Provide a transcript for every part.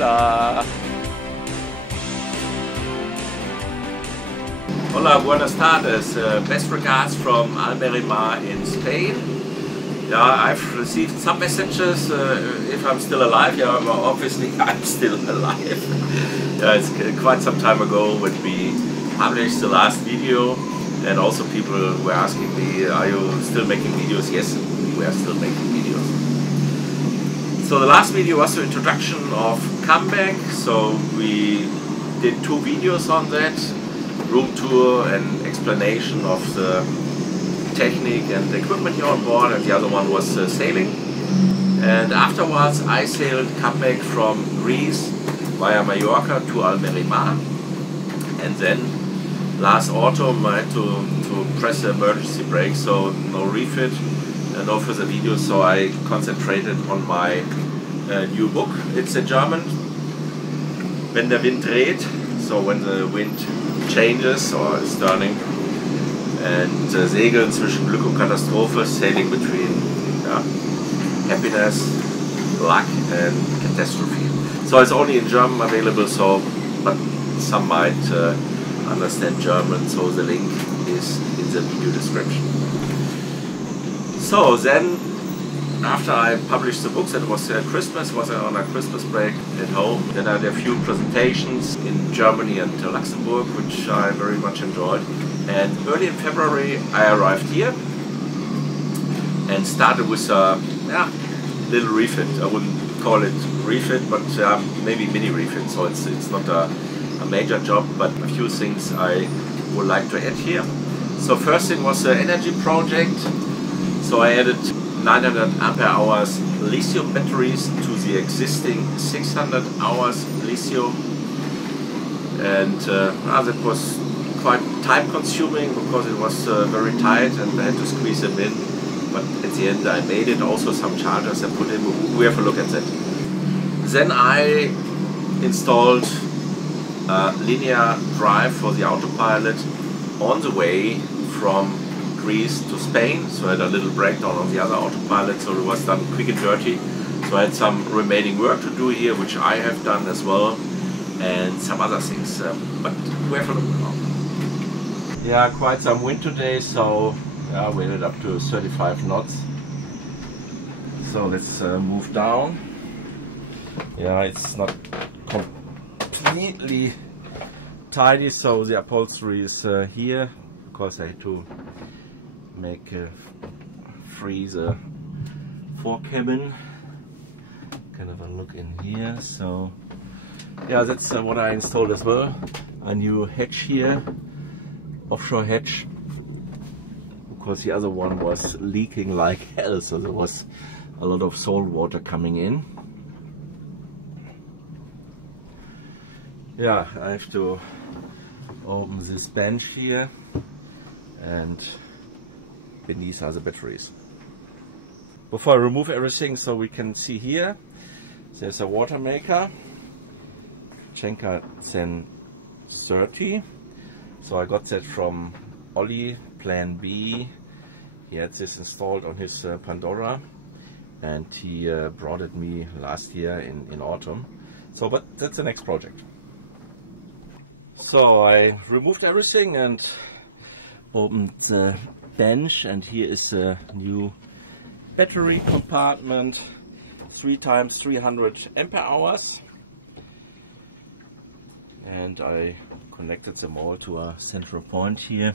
Hola! Hola, buenas tardes. Best regards from Almerimar in Spain. Yeah, I've received some messages if I'm still alive. Yeah, well, obviously I'm still alive. Yeah, it's quite some time ago when we published the last video, and also people were asking me, are you still making videos? Yes, we are still making videos. So the last video was the introduction of Comeback. So we did 2 videos on that, room tour and explanation of the technique and the equipment here on board, and the other one was sailing. And afterwards I sailed Comeback from Greece via Mallorca to Almerimar, and then last autumn I had to press the emergency brake, so no refit and no further videos, so I concentrated on my new book. It's in German, Wenn der Wind dreht, so when the wind changes or is turning, and Segeln, zwischen Glück und Katastrophe, sailing between happiness, luck and catastrophe. So it's only in German available, so but some might understand German, so the link is in the video description. So then, after I published the books, it was Christmas, was on a Christmas break at home. Then I had a few presentations in Germany and Luxembourg, which I very much enjoyed. And early in February I arrived here and started with a little refit. I wouldn't call it refit, but maybe mini refit. So it's not a major job, but a few things I would like to add here. So first thing was the energy project. So I added 900 ampere hours lithium batteries to the existing 600 hours lithium, and that was quite time consuming because it was very tight and I had to squeeze them in, but at the end I made it. Also some chargers I put in. We have a look at that. Then I installed a linear drive for the autopilot on the way from Greece to Spain, so I had a little breakdown on the other autopilot, so it was done quick and dirty. So I had some remaining work to do here, which I have done as well, and some other things, but we have a look now. Yeah, quite some wind today, so we ended up to 35 knots. So let's move down. Yeah, it's not completely tidy, so the upholstery is here, because I had to make free the forecabin. Kind of a look in here. So yeah, that's what I installed as well. A new hatch here, offshore hatch, because the other one was leaking like hell, so there was a lot of salt water coming in. Yeah, I have to open this bench here, and beneath are the batteries. Before I remove everything, so we can see here, there's a water maker, Schenker Zen 30. So I got that from Ollie, Plan B. He had this installed on his Pandora, and he brought it me last year in autumn. So, but that's the next project. So I removed everything and opened the bench, and here is a new battery compartment, 3 times 300 ampere hours, and I connected them all to a central point here,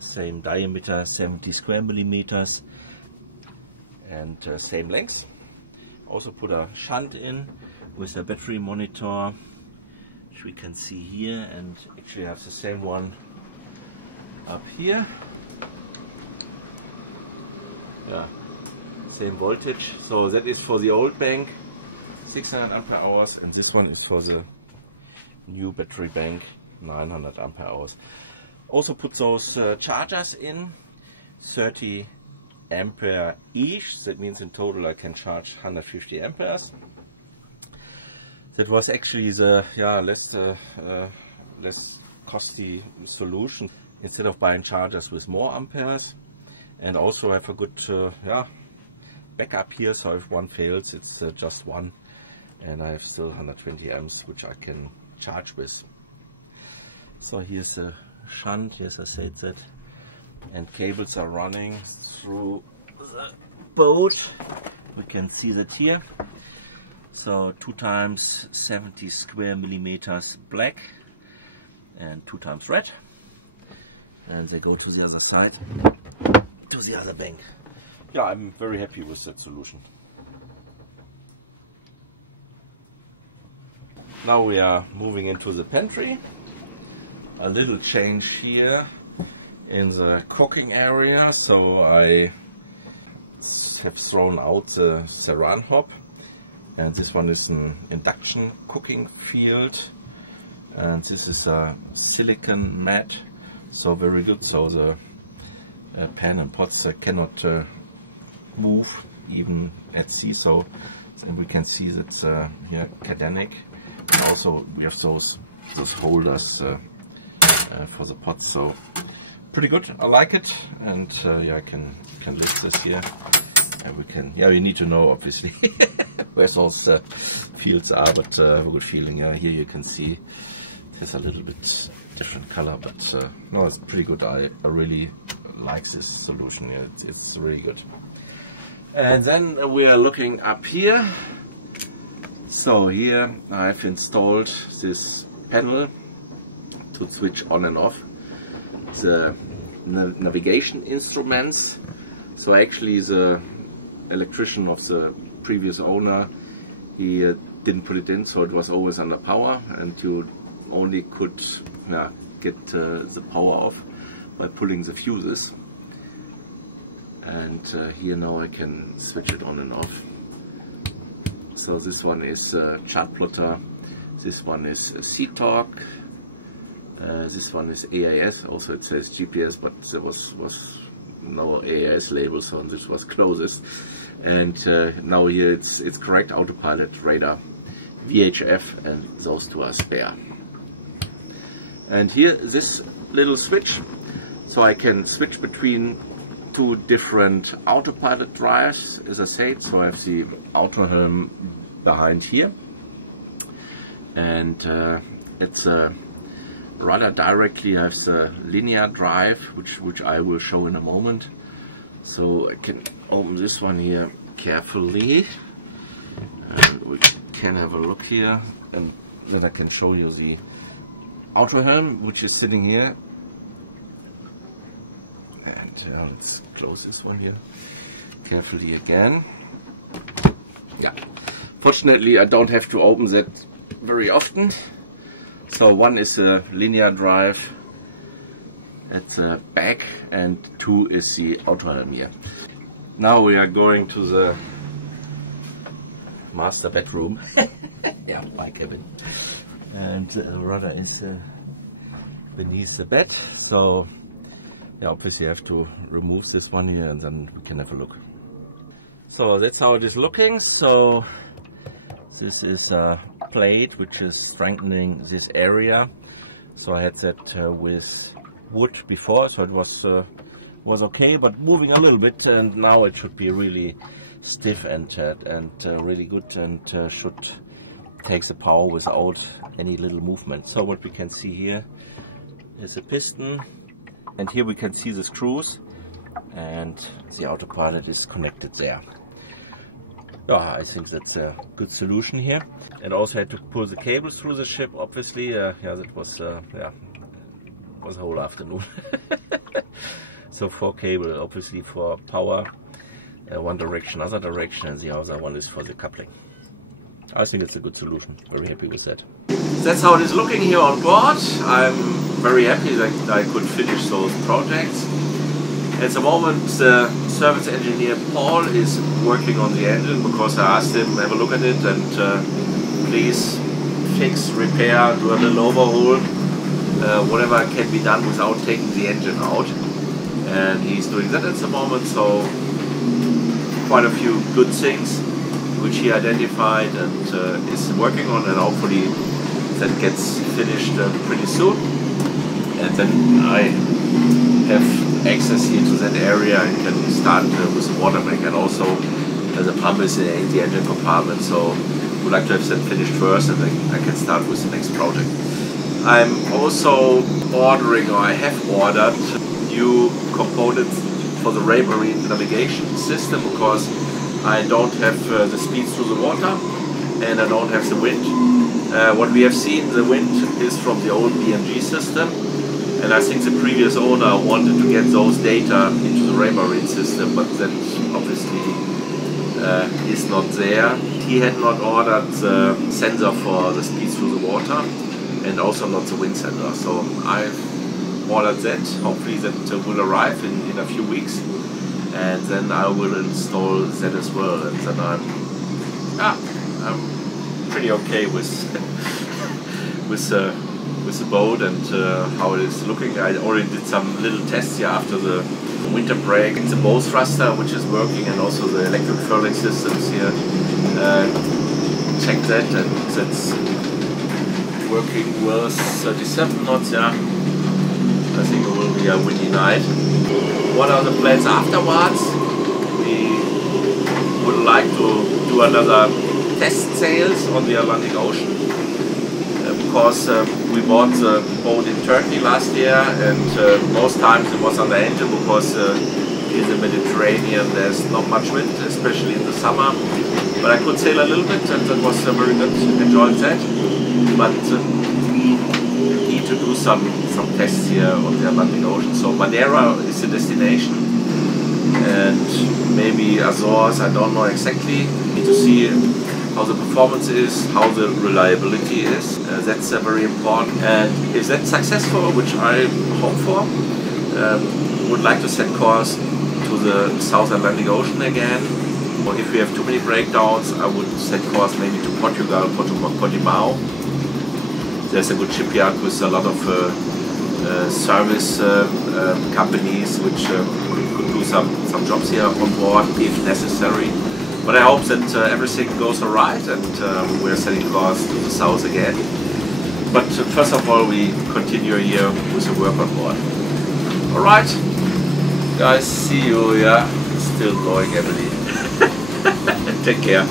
same diameter, 70 square millimeters, and same length. Also put a shunt in with a battery monitor, which we can see here, and actually have the same one up here. Yeah, same voltage. So that is for the old bank, 600 ampere hours, and this one is for the new battery bank, 900 ampere hours. Also put those chargers in, 30 ampere each. That means in total I can charge 150 amperes. That was actually the less costly solution, instead of buying chargers with more amperes. And also have a good backup here, so if one fails, it's just one and I have still 120 amps which I can charge with. So here's a shunt, yes, I said that, and cables are running through the boat. We can see that here. So 2 times 70 square millimeters black and 2 times red, and they go to the other side, to the other bank. Yeah, I'm very happy with that solution. Now we are moving into the pantry. A little change here in the cooking area. So I have thrown out the Saran hob, and this one is an induction cooking field, and this is a silicon mat, so very good. So the pan and pots cannot move even at sea. So we can see that here cadenic, and also we have those holders for the pots. So pretty good. I like it, and yeah, I can lift this here, and we can. Yeah, we need to know obviously where those fields are, but I have a good feeling. Here you can see it's a little bit different color, but no, it's pretty good. I really like this solution. Yeah, it's really good. And then we are looking up here. So here I've installed this panel to switch on and off the navigation instruments. So actually the electrician of the previous owner, he didn't put it in, so it was always under power, and you only could get the power off by pulling the fuses. And here now I can switch it on and off. So this one is chart plotter, this one is C-Talk, this one is AIS. Also it says GPS, but there was no AIS label, so this was closest. And now here it's correct autopilot, radar, VHF, and those 2 are spare. And here this little switch, so I can switch between 2 different autopilot drives, as I said. So I have the auto helm behind here, and it's rather directly I have the linear drive, which I will show in a moment. So I can open this one here carefully, and we can have a look here, and then I can show you the auto helm, which is sitting here. And let's close this one here carefully again. Yeah, fortunately I don't have to open that very often. So one is a linear drive at the back, and 2 is the auto helm here. Now we are going to the master bedroom. Yeah, my cabin, and the rudder is beneath the bed. So yeah, obviously I have to remove this one here, and then we can have a look. So that's how it is looking. So this is a plate which is strengthening this area. So I had that with wood before, so it was okay, but moving a little bit, and now it should be really stiff and really good, and should take the power without any little movement. So what we can see here is a piston, and here we can see the screws, and the autopilot is connected there. Yeah, I think that's a good solution here. And also had to pull the cables through the ship, obviously. Yeah, that was was a whole afternoon. So 4 cable, obviously for power, one direction, other direction, and the other one is for the coupling. I think it's a good solution. Very happy with that. That's how it is looking here on board. I'm very happy that I could finish those projects. At the moment, the service engineer Paul is working on the engine, because I asked him to have a look at it and please fix, repair, do a little overhaul, whatever can be done without taking the engine out. And he's doing that at the moment, so quite a few good things which he identified and is working on, and hopefully that gets finished pretty soon. And then I have access here to that area and can start with the water bank, and also the pump is in the engine compartment, so would like to have that finished first, and then I can start with the next project. I'm also ordering, or I have ordered, new components for the Almerimar navigation system, because I don't have the speeds through the water and I don't have the wind. What we have seen, the wind is from the old BMG system, and I think the previous owner wanted to get those data into the Almerimar system, but that obviously is not there. He had not ordered the sensor for the speeds through the water, and also not the wind sensor. So I've ordered that. Hopefully that will arrive in a few weeks, and then I will install that as well. And then I'm pretty okay with with the boat and how it is looking. I already did some little tests here after the winter break. It's a bow thruster which is working, and also the electric furling systems here. Check that, and that's working well. 37 knots, yeah. I think it will be a windy night. What are the plans afterwards? We would like to do another test sails on the Atlantic Ocean, because we bought the boat in Turkey last year, and most times it was under engine, because in the Mediterranean there's not much wind, especially in the summer. But I could sail a little bit, and that was very good. Enjoyed that. But we need to do some tests here on the Atlantic Ocean. So Madeira is the destination, and maybe Azores, I don't know exactly. Need to see how the performance is, how the reliability is. That's very important. And if that's successful, which I hope for, would like to set course to the South Atlantic Ocean again. Or if we have too many breakdowns, I would set course maybe to Portugal, Portimao. There's a good shipyard with a lot of service companies which could do some jobs here on board if necessary. But I hope that everything goes alright, and we're setting course to the south again. But first of all, we continue here with the work on board. Alright, guys, see you, yeah. Still going, Emily. Take care.